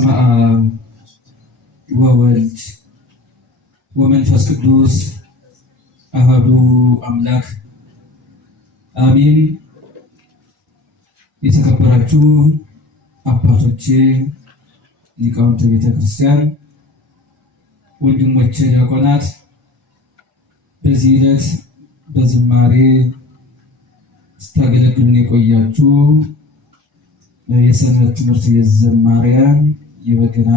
በስመ አብ ወወልድ ወመንፈስ ቅዱስ አሐዱ አምላክ አሜን። የተከበራችሁ አባቶቼ፣ ሊቃውንተ ቤተክርስቲያን፣ ወንድሞቼ ዲያቆናት፣ በዚህ ዕለት በዝማሬ ስታገለግሉን የቆያችሁ የሰንበት ትምህርት ቤት ዘማሪያን፣ የበገና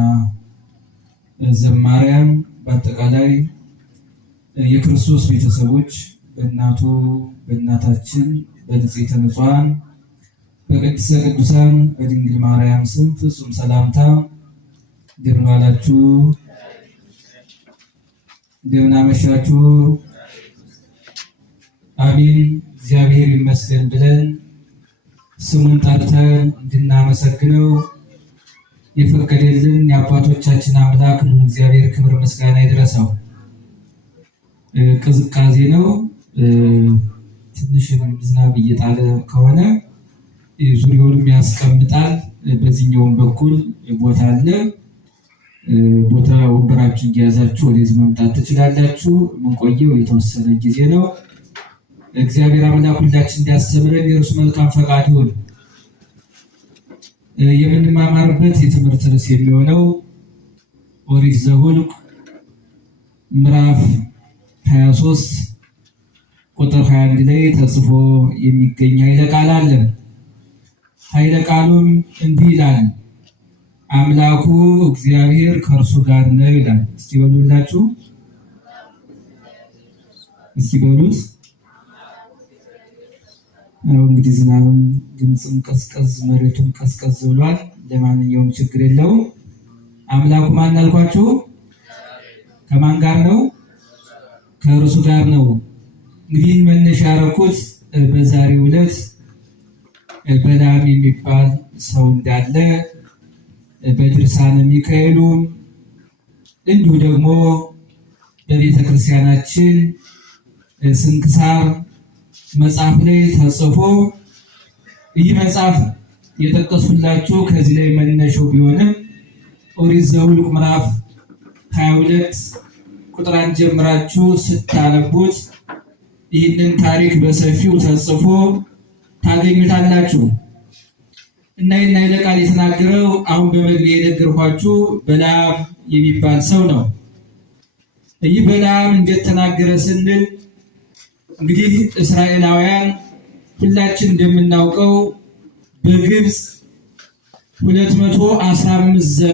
ዘማሪያን፣ በአጠቃላይ የክርስቶስ ቤተሰቦች በእናቱ በእናታችን በንጽሕተ ንጹሐን በቅድስተ ቅዱሳን በድንግል ማርያም ስም ፍጹም ሰላምታ እንደምን ዋላችሁ? እንደምን አመሻችሁ? አሜን። እግዚአብሔር ይመስገን ብለን ስሙን ጠርተን እንድናመሰግነው የፈቀደልን የአባቶቻችን አምላክ እግዚአብሔር ክብር ምስጋና ይድረሰው። ቅዝቃዜ ነው። ትንሽ ዝናብ እየጣለ ከሆነ ዙሪያውንም ያስቀምጣል። በዚህኛውም በኩል ቦታ አለ። ቦታ ወንበራችሁ እየያዛችሁ ወደዚህ መምጣት ትችላላችሁ። የምንቆየው የተወሰነ ጊዜ ነው። እግዚአብሔር አምላክ ሁላችን እንዲያስተምረን የእርሱ መልካም ፈቃድ ይሁን። የምንማማርበት የትምህርት ርዕስ የሚሆነው ኦሪት ዘኍልቍ ምዕራፍ 23 ቁጥር 21 ላይ ተጽፎ የሚገኝ ኃይለ ቃል አለ። ኃይለ ቃሉም እንዲህ ይላል፣ አምላኩ እግዚአብሔር ከእርሱ ጋር ነው ይላል። እስቲ በሉላችሁ፣ እስቲ በሉት። እንግዲህ ዝናብም ድምፅም ቀዝቀዝ መሬቱም ቀዝቀዝ ብሏል። ለማንኛውም ችግር የለውም። አምላኩ ማን አልኳችሁ? ከማን ጋር ነው? ከእርሱ ጋር ነው። እንግዲህ መነሻ ያደረኩት በዛሬው ዕለት በለዓም የሚባል ሰው እንዳለ በድርሳነ ሚካኤሉም እንዲሁ ደግሞ በቤተ ክርስቲያናችን ስንክሳር መጽሐፍ ላይ ተጽፎ ይህ መጽሐፍ የጠቀሱላችሁ ከዚህ ላይ መነሻው ቢሆንም ኦሪት ዘኍልቍ ምዕራፍ 22 ቁጥር 1 ጀምራችሁ ስታነቡት ይህንን ታሪክ በሰፊው ተጽፎ ታገኙታላችሁ። እና ይህን ኃይለ ቃል የተናገረው አሁን በመግቢያ የነገርኳችሁ በለዓም የሚባል ሰው ነው። ይህ በለዓም እንደተናገረ ስንል እንግዲህ እስራኤላውያን ሁላችን እንደምናውቀው በግብፅ 215